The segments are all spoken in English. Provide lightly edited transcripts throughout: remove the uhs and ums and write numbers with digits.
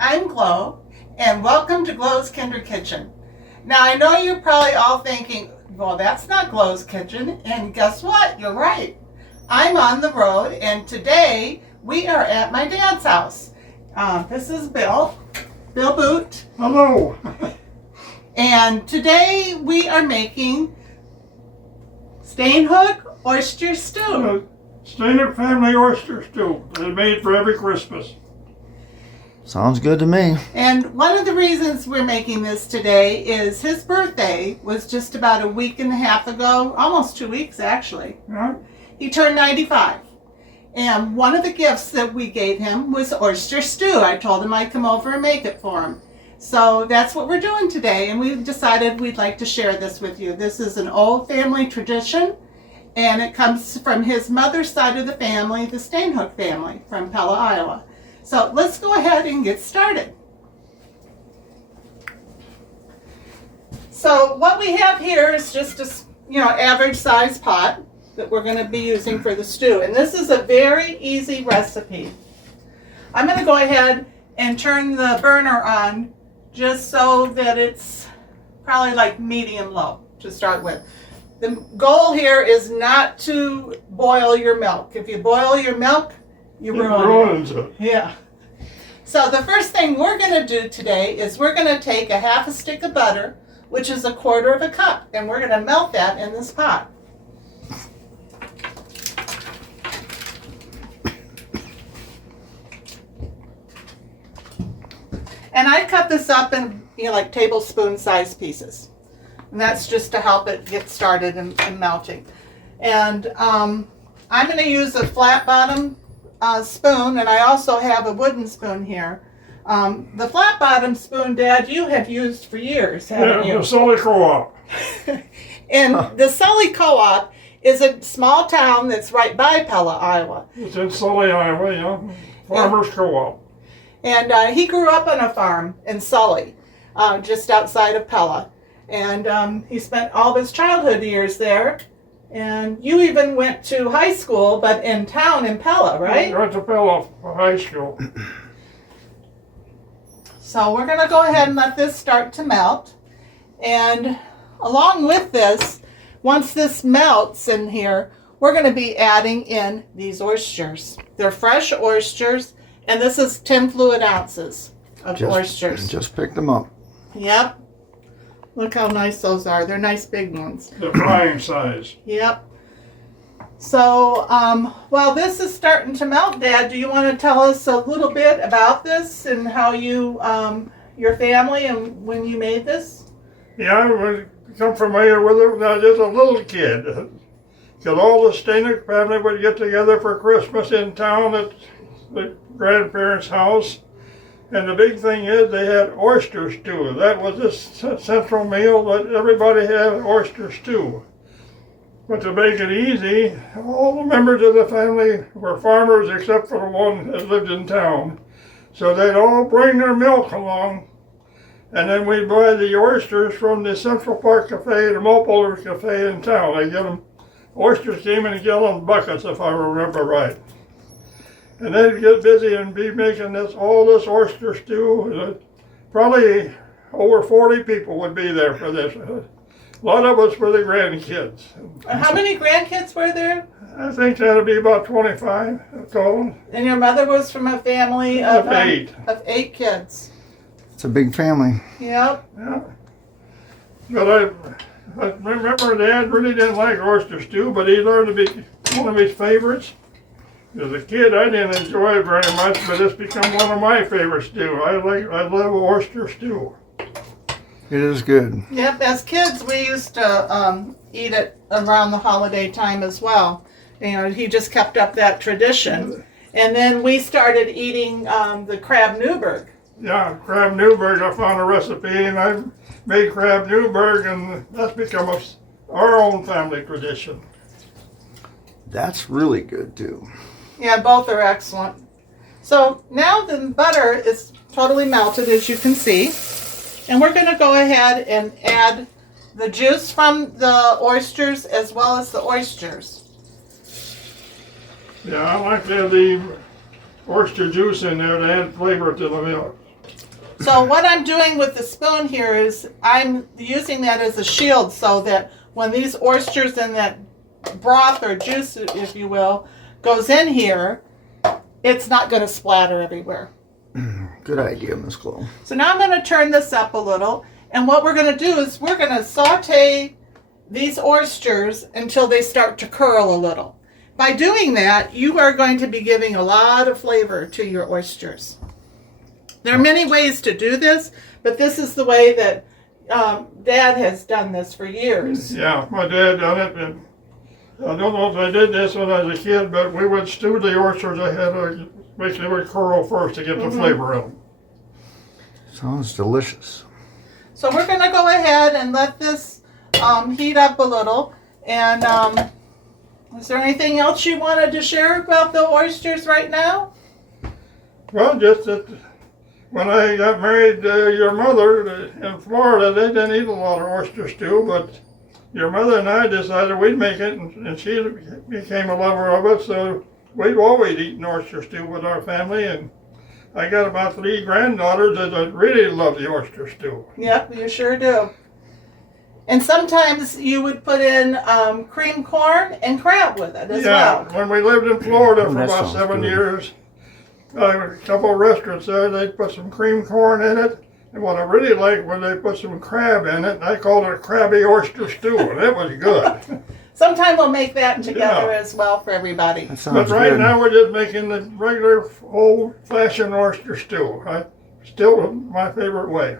I'm Glo, and welcome to Glo's Kinder Kitchen. Now, I know you're probably all thinking, well, that's not Glo's Kitchen, and guess what? You're right. I'm on the road, and today we are at my dad's house. This is Bill Boot. Hello. And today we are making Steenhoek oyster stew. Steenhoek family oyster stew. They're made for every Christmas. Sounds good to me. And one of the reasons we're making this today is his birthday was just about a week and a half ago, almost 2 weeks actually. Yeah. He turned 95. And one of the gifts that we gave him was oyster stew. I told him I'd come over and make it for him. So that's what we're doing today, and we've decided we'd like to share this with you. This is an old family tradition, and it comes from his mother's side of the family, the Steenhoek family from Pella, Iowa. So let's go ahead and get started. So what we have here is just a average size pot that we're going to be using for the stew. And this is a very easy recipe. I'm going to go ahead and turn the burner on just so that it's probably like medium low to start with. The goal here is not to boil your milk. If you boil your milk, you ruin it. Yeah. So the first thing we're going to do today is we're going to take a half a stick of butter, which is 1/4 cup, and we're going to melt that in this pot. And I cut this up in like tablespoon-sized pieces. And that's just to help it get started and melting. And I'm going to use a flat bottom spoon, and I also have a wooden spoon here. The flat bottom spoon, Dad, you have used for years, haven't you? The Sully Co-op. And the Sully Co-op is a small town that's right by Pella, Iowa. It's in Sully, Iowa, yeah. Farmers Co-op. And he grew up on a farm in Sully, just outside of Pella. And he spent all of his childhood years there. And you even went to high school, but in town in Pella, right? I went to Pella for high school. So we're going to go ahead and let this start to melt. And along with this, once this melts in here, we're going to be adding in these oysters. They're fresh oysters, and this is 10 fluid ounces of oysters. Just picked them up. Yep. Look how nice those are. They're nice big ones. The frying size. Yep. So while this is starting to melt, Dad, do you want to tell us a little bit about this and how you, your family, and when you made this? Yeah, I become familiar with it when I was just a little kid. Because all the Steenhoek family would get together for Christmas in town at the grandparents' house. And the big thing is they had oyster stew. That was this central meal that everybody had, oyster stew. But to make it easy, all the members of the family were farmers except for the one that lived in town. So they'd all bring their milk along, and then we'd buy the oysters from the Central Park Cafe, the Mulpoler Cafe in town. They get them, oysters came in gallon buckets if I remember right. And they'd get busy and be making all this oyster stew. Probably over 40 people would be there for this. A lot of us were the grandkids. How many grandkids were there? I think that'd be about 25 total. And your mother was from a family of 8. Of 8 kids. It's a big family. Yep. Yeah. But I remember Dad really didn't like oyster stew, but he learned to be one of his favorites. As a kid, I didn't enjoy it very much, but it's become one of my favorite stew. I love oyster stew. It is good. Yep, as kids we used to eat it around the holiday time as well. He just kept up that tradition. And then we started eating the crab Newburg. Yeah, crab Newburg, I found a recipe and I made crab Newburg, and that's become our own family tradition. That's really good too. Yeah, both are excellent. So now the butter is totally melted, as you can see. And we're going to go ahead and add the juice from the oysters as well as the oysters. Yeah, I like to have the oyster juice in there to add flavor to the milk. So what I'm doing with the spoon here is I'm using that as a shield so that when these oysters and that broth or juice, if you will, goes in here, it's not going to splatter everywhere. Good idea, Miss Chloe. So now I'm going to turn this up a little, and what we're going to do is we're going to saute these oysters until they start to curl a little. By doing that, you are going to be giving a lot of flavor to your oysters. There are many ways to do this, but this is the way that Dad has done this for years. Yeah, my dad done it, and I don't know if I did this when I was a kid, but we would stew the oysters. I had to make sure they would curl first to get the flavor in them. Sounds delicious. So we're going to go ahead and let this heat up a little. And is there anything else you wanted to share about the oysters right now? Well, just that when I got married to your mother in Florida, they didn't eat a lot of oyster stew, but your mother and I decided we'd make it, and she became a lover of it, so we've always eaten oyster stew with our family, and I got about 3 granddaughters that really love the oyster stew. Yep, you sure do. And sometimes you would put in cream corn and crab with it as well. Yeah, when we lived in Florida for that about sounds 7 good. years, a couple of restaurants there, they put some cream corn in it. And what I really liked was they put some crab in it. And I called it a crabby oyster stew, and it was good. Sometime we'll make that together Yeah. as well for everybody. That But sounds right good. now we're just making the regular old-fashioned oyster stew. Still my favorite way.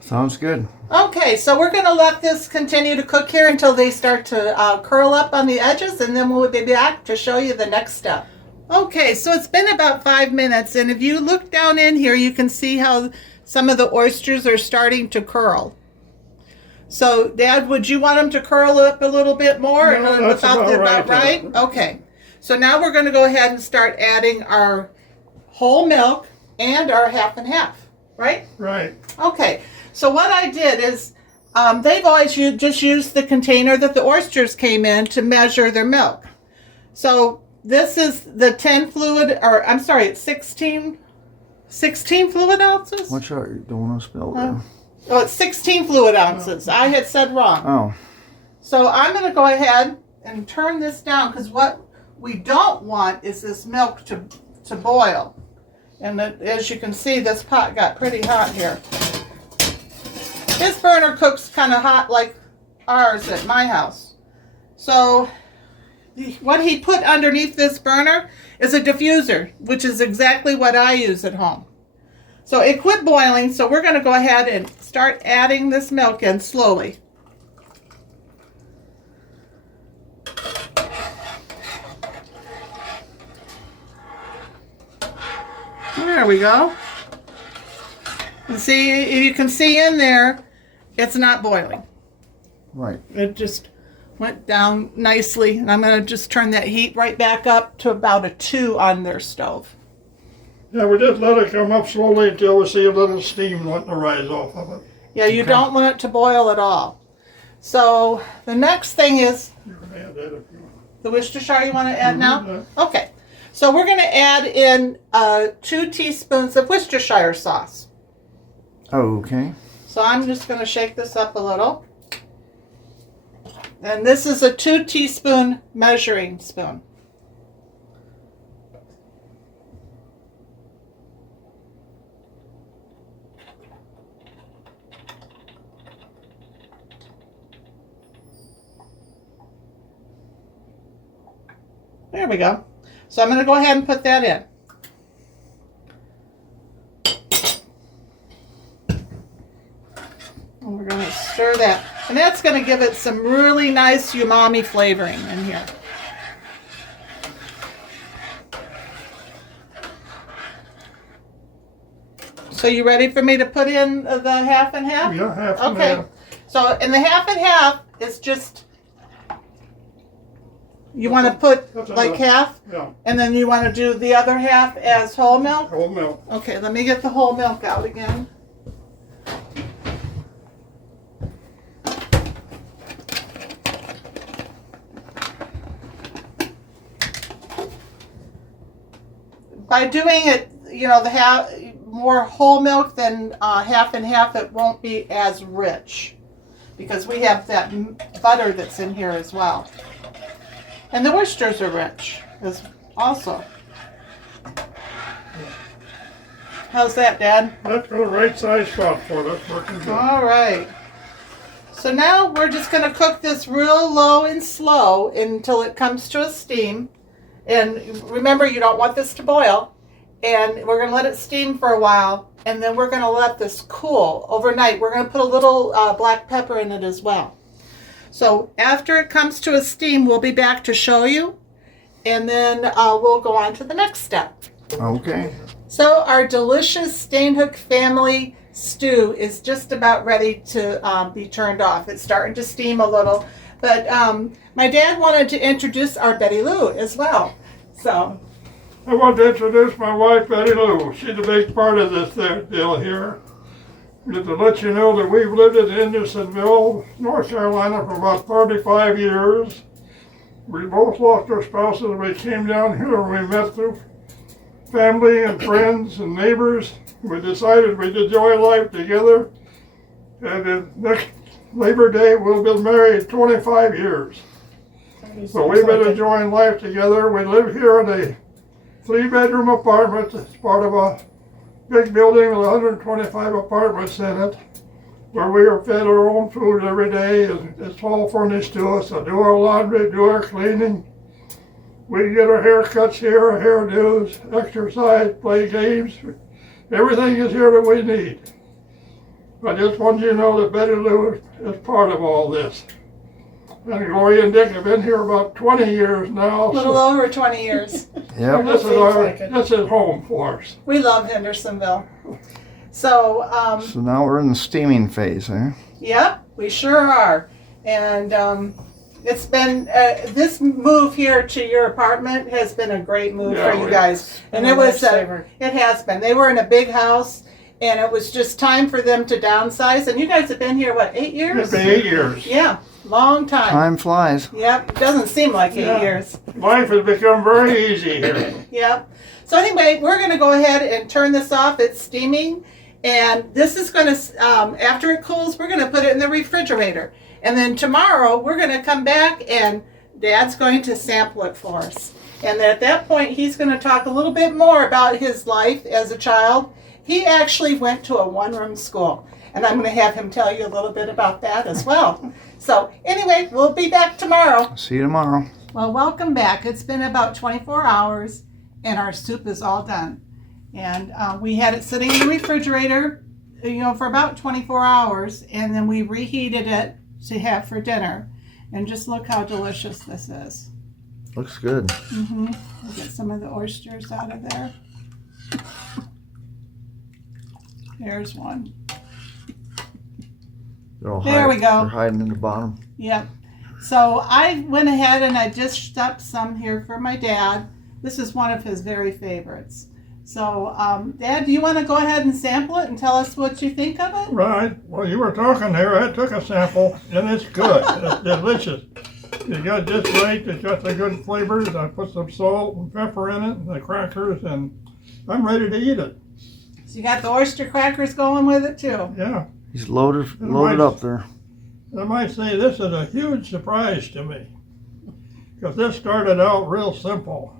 Sounds good. Okay, so we're going to let this continue to cook here until they start to curl up on the edges, and then we'll be back to show you the next step. Okay, so it's been about 5 minutes, and if you look down in here, you can see how some of the oysters are starting to curl. So, Dad, would you want them to curl up a little bit more? No, that's about right. Okay. So now we're going to go ahead and start adding our whole milk and our half and half, right? Right. Okay. So what I did is they've always just used the container that the oysters came in to measure their milk. So this is the 10 fluid, or I'm sorry, it's 16 fluid ounces? Watch out, you don't want to spill there. Oh, it's 16 fluid ounces. I had said wrong. Oh, So I'm going to go ahead and turn this down because what we don't want is this milk to boil. And as you can see, this pot got pretty hot here. His burner cooks kind of hot like ours at my house. So what he put underneath this burner is a diffuser, which is exactly what I use at home. So it quit boiling, so we're going to go ahead and start adding this milk in slowly. There we go. And see, you can see in there, it's not boiling. right. It just went down nicely. And I'm going to just turn that heat right back up to about a 2 on their stove. Yeah, we just let it come up slowly until we see a little steam wanting to rise off of it. Yeah, you don't want it to boil at all. So the next thing is You can add that if you want. the Worcestershire you want to add now? Mhm. Okay. So we're going to add in 2 teaspoons of Worcestershire sauce. Okay. So I'm just going to shake this up a little. And this is a 2 teaspoon measuring spoon. There we go. So I'm going to go ahead and put that in. And we're going to stir that. And that's going to give it some really nice umami flavoring in here. So you ready for me to put in the half and half? Yeah, half and Okay. half. So in the half and half is just, you want to put That's like enough. half? Yeah, And then you want to do the other half as whole milk? whole milk. Okay, let me get the whole milk out again. By doing it, you know, the half more whole milk than half and half, it won't be as rich because we have that butter that's in here as well. And the oysters are rich as also. How's that, Dad? That's the right size spot for us. Working good. All right. So now we're just going to cook this real low and slow until it comes to a steam. And remember, you don't want this to boil. And we're going to let it steam for a while. And then we're going to let this cool overnight. We're going to put a little black pepper in it as well. So after it comes to a steam, we'll be back to show you. And then we'll go on to the next step. Okay. So our delicious Steenhoek family stew is just about ready to be turned off. It's starting to steam a little, but my dad wanted to introduce our Betty Lou as well. So I want to introduce my wife, Betty Lou. She's a big part of this deal here. Just to let you know that we've lived in Hendersonville, North Carolina for about 35 years. We both lost our spouses. We came down here and we met through family and friends and neighbors. We decided we'd enjoy life together. And next Labor Day, we'll be married 25 years. So we've been enjoying life together. We live here in a 3-bedroom apartment. It's part of a big building with 125 apartments in it, where we are fed our own food every day, and it's all furnished to us. So do our laundry, do our cleaning. We can get our haircuts here, our hairdos, exercise, play games. Everything is here that we need. I just want you to know that Betty Lou is part of all this. And Gloria and Dick have been here about 20 years now. a little over 20 years. Yep. This is home for us. We love Hendersonville. So, So now we're in the steaming phase, eh? yep, we sure are. And it's been, this move here to your apartment has been a great move for you guys. And it was, it has been. They were in a big house, and it was just time for them to downsize. And you guys have been here, what, 8 years? It's been 8 years. Yeah, long time. Time flies. Yep, it doesn't seem like 8 years. Life has become very easy here. Yep. So anyway, we're going to go ahead and turn this off. It's steaming. And this is going to, after it cools, we're going to put it in the refrigerator. And then tomorrow, we're going to come back and Dad's going to sample it for us. And at that point, he's going to talk a little bit more about his life as a child. He actually went to a one-room school. And I'm going to have him tell you a little bit about that as well. So anyway, we'll be back tomorrow. See you tomorrow. Well, welcome back. It's been about 24 hours and our soup is all done. And we had it sitting in the refrigerator, for about 24 hours. And then we reheated it to have for dinner. And just look how delicious this is. Looks good. We'll get some of the oysters out of there. There's one. There we go. They're hiding in the bottom. Yep. So I went ahead and I dished up some here for my dad. This is one of his very favorites. So, Dad, do you want to go ahead and sample it and tell us what you think of it? Right. Well, you were talking there. I took a sample, and it's good. It's delicious. You got just right. It's got the good flavors. I put some salt and pepper in it, and the crackers, and I'm ready to eat it. So you got the oyster crackers going with it too. Yeah. He's loaded up there. I might say this is a huge surprise to me, because this started out real simple.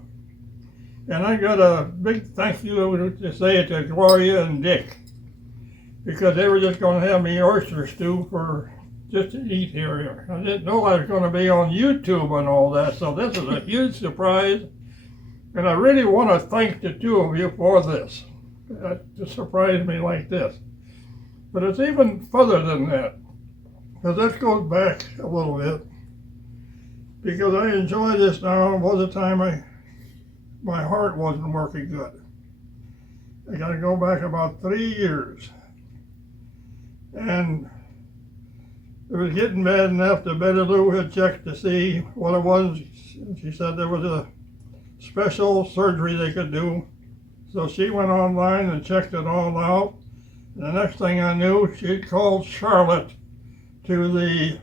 And I got a big thank you to say to Gloria and Dick, because they were just going to have me oyster stew for just to eat here. I didn't know I was going to be on YouTube and all that, so this is a huge surprise. And I really want to thank the two of you for this, to surprise me like this. But it's even further than that, because this goes back a little bit, because I enjoy this now. All the time my heart wasn't working good. I got to go back about 3 years. And it was getting bad enough that Betty Lou had checked to see what it was. She said there was a special surgery they could do. So she went online and checked it all out. And the next thing I knew, she called Charlotte to the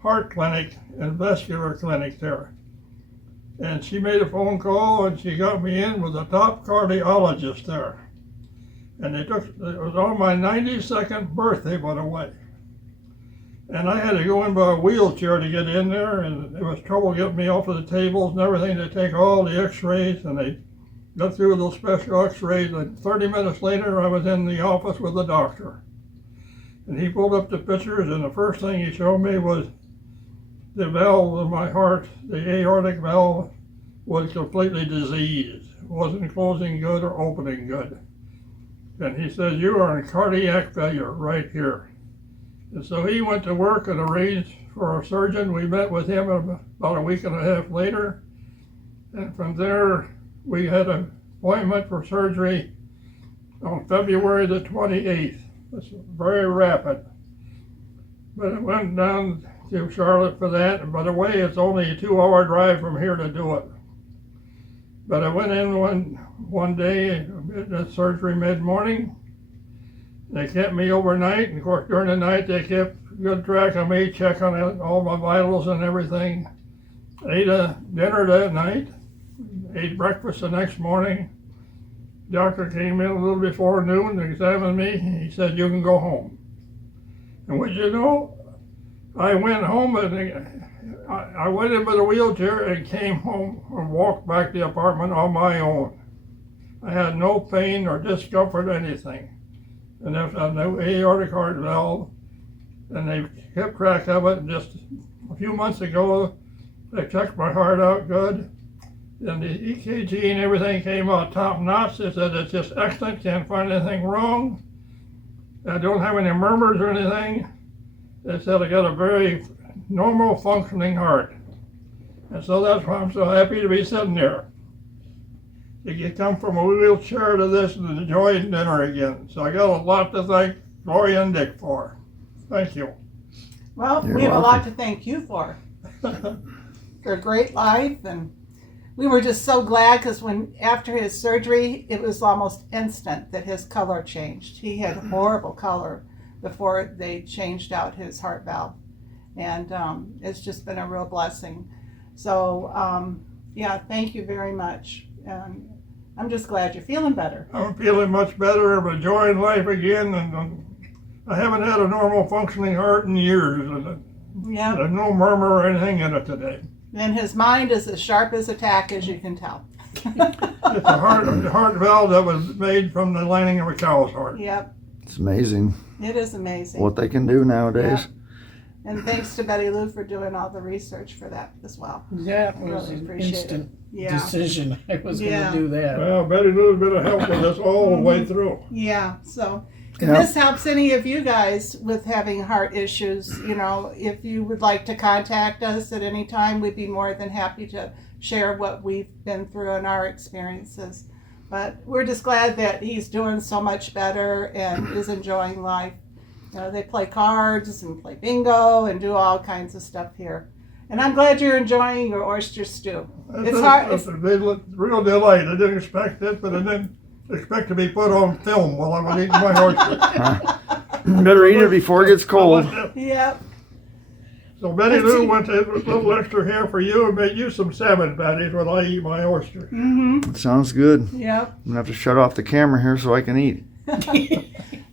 heart clinic and vascular clinic there. And she made a phone call and she got me in with a top cardiologist there. And it was on my 92nd birthday, by the way. And I had to go in by a wheelchair to get in there, and there was trouble getting me off of the tables and everything. They take all the x-rays, and they got through those special x-rays, and 30 minutes later I was in the office with the doctor. And he pulled up the pictures, and the first thing he showed me was the valve of my heart, the aortic valve, was completely diseased. It wasn't closing good or opening good. And he said, "You are in cardiac failure right here." And so he went to work and arranged for a surgeon. We met with him about a week and a half later. And from there, we had an appointment for surgery on February the 28th. It's very rapid. But I went down to Charlotte for that. And by the way, it's only a 2-hour drive from here to do it. But I went in one day, the surgery mid-morning. They kept me overnight, and of course during the night they kept good track of me, checking all my vitals and everything. Ate a dinner that night, ate breakfast the next morning. Doctor came in a little before noon and examined me. He said, "You can go home." And would you know, I went home and I went in with a wheelchair and came home and walked back to the apartment on my own. I had no pain or discomfort or anything. And there's a new aortic heart valve, and they kept track of it. And just a few months ago, they checked my heart out good, and the EKG and everything came out top notch. They said it's just excellent, can't find anything wrong. I don't have any murmurs or anything. They said I got a very normal functioning heart. And so that's why I'm so happy to be sitting there. You come from a wheelchair to this and enjoying dinner again. So I got a lot to thank Gloria and Dick for. Thank you. Well, You're we have a lot welcome. to thank you for. For a great life, and we were just so glad because after his surgery, it was almost instant that his color changed. He had horrible color before they changed out his heart valve, and it's just been a real blessing. So yeah, thank you very much. I'm just glad you're feeling better. I'm feeling much better. I'm enjoying life again, and I haven't had a normal functioning heart in years. Yeah, There's no murmur or anything in it today. and his mind is as sharp as a tack, as you can tell. It's a heart valve that was made from the lining of a cow's heart. Yep, It's amazing it is amazing. what they can do nowadays. And thanks to Betty Lou for doing all the research for that as well. Yeah, it was Really an appreciate instant Yeah, decision. I was Yeah. going to do that. Well, Betty Lou's been a help with us all the way through. yeah. So if Yeah. this helps any of you guys with having heart issues, if you would like to contact us at any time, we'd be more than happy to share what we've been through and our experiences. But we're just glad that he's doing so much better and is enjoying life. They play cards and play bingo and do all kinds of stuff here. And I'm glad you're enjoying your oyster stew. It's hard. It's a real delight. I didn't expect it, but I didn't expect to be put on film while I was eating my oyster. Better eat it before it gets cold. Yep. So Betty Lou went to a little extra here for you and made you some salmon patties while I eat my oysters. Mm-hmm. Sounds good. Yep. I'm gonna have to shut off the camera here so I can eat.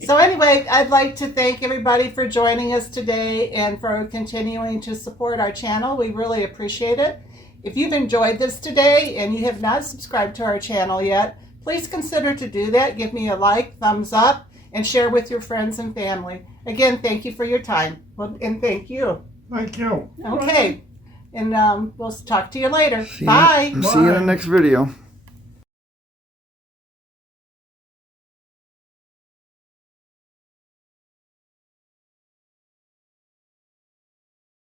So anyway, I'd like to thank everybody for joining us today and for continuing to support our channel. We really appreciate it. If you've enjoyed this today and you have not subscribed to our channel yet, please consider to do that. Give me a like, thumbs up, and share with your friends and family. Again, thank you for your time. And thank you. Thank you. Okay. And we'll talk to you later. See Bye. You, see you in the next video.